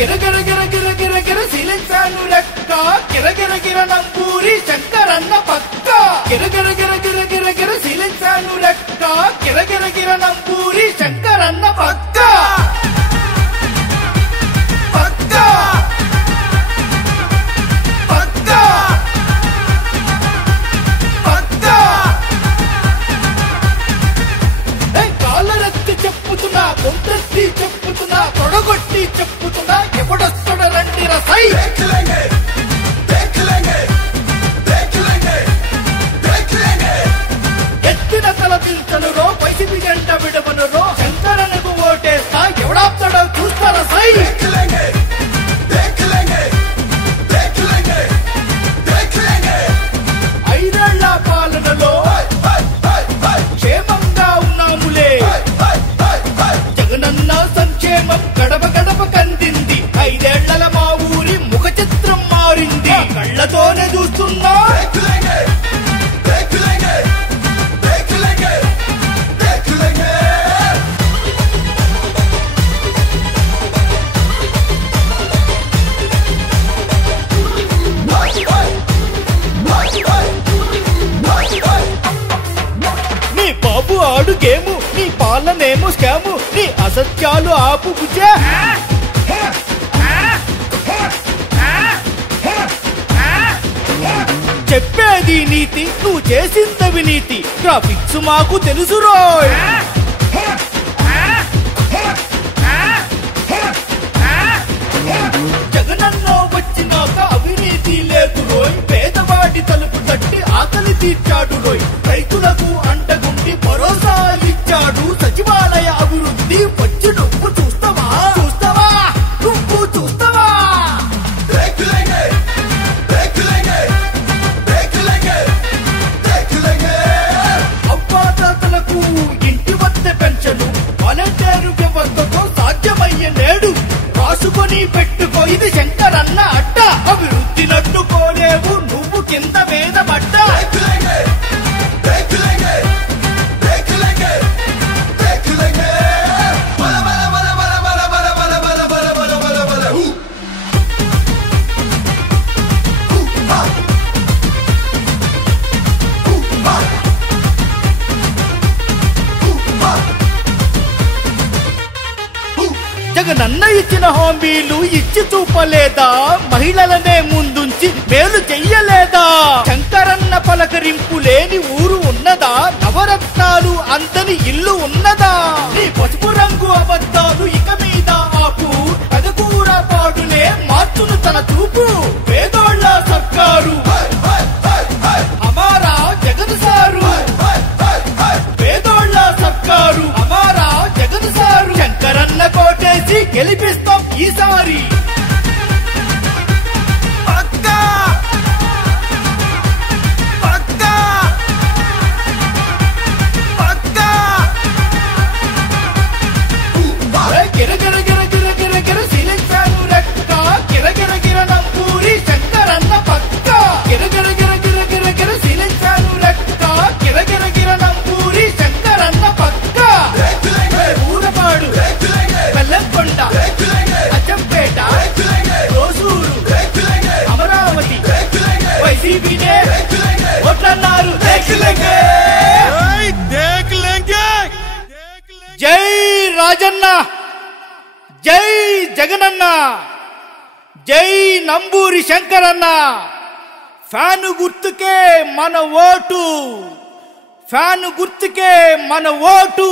గిరగిర గిర గిర గిర గిర సిలించాను లెక్క గిరగిర గిర నంబూరి శంకరన్న పక్క గిరగిర గిర గిర గిర గిర సిలించాను లెక్క గిరగిర గిర నంబూరి శంకరన్న పక్క పక్క పక్క పక్క కాలరెత్తి చెప్పుతున్నా కొంతెత్తి చెప్పుతున్నా తొడగొట్టి చెప్పుతున్నా ఎవడొస్తుడ రండి రసై ఎత్తిన తల పిల్చనురో వైసీపీ జెండా విడవనురో శంకరన్నకు ఓటేస్తా ఎవడాప్తాడో చూస్తారా సై ఐదేళ్ల పాలనలో క్షేమంగా ఉన్నాములే జగనన్న సంక్షేమం గడప గడప కందింది ఐదేళ్ల మా ఊరి ముఖ చిత్రం మారింది కళ్ళతోనే చూస్తున్నా నీ బాబు ఆడు గేము నీ పాలనేమో స్కాము నీ అసత్యాలు ఆపు బుజ్జా చెప్పేది నీతి నువ్వు చేసిందవి నీతి ట్రాఫిక్స్ మాకు తెలుసు రోయ్ జగనన్న వచ్చినాక అవినీతి లేదు రోయ్ పేదవాడి తలుపు తట్టి ఆకలి తీర్చాడు రోయ్ రైతులకు అండగుండి భరోసా ఇచ్చాడు సచివాలయ అభివృద్ధి వచ్చి నువ్వు చూస్తావా చూస్తావా నువ్వు చూస్తావా అవ్వాతాతలకు ఇంటి వద్ద పెన్షను వాలంటీరు వ్యవస్థతో సాధ్యమయ్యే నేడు రాసుకొని పెట్టుకో ఇది శంకరన్న అడ్డ అభివృద్ధి నట్టుకోలేవు నువ్వు కింద మీద పడ్డ జగనన్న ఇచ్చిన హామీలు ఇచ్చి చూపలేదా మహిళలనే ముందుంచి మేలు చెయ్యలేదా శంకరన్న పలకరింపు లేని ఊరు ఉన్నదా నవరత్నాలు అంతని ఇల్లు ఉన్నదా నీ పసుపు రంగు అబద్ధాలు ఇక మీద ఆపు అది కూడా పాడులే మార్చును తన చూపు పేదోళ్ళ సర్కారు అమారా జగన్ సారు పేదోళ్ళ సర్కారు అమారా జగన్ సారు శంకరన్న కోటేసి గెలిపిస్తాం ఈసారి పక్కా పక్కా పక్కా గిర గిర గిర గిర గిర గిర సిలించాను లెక్క గిర గిర గిర నంబూరి శంకరన్న పక్క గిర గిర గిర గిర గిర గిర సిలించాను లెక్క గిర గిర గిర నంబూరి శంకరన్న పక్క ఊరపాడు బెల్లంకొండ అచ్చంపేట రోసూరు అమరావతి వైసీపీనే ఓట్లన్నారు జై రాజన్న జై జగనన్న జై నంబూరి శంకరన్న ఫ్యాను గుర్తుకే మన ఓటు ఫ్యాను గుర్తుకే మన ఓటు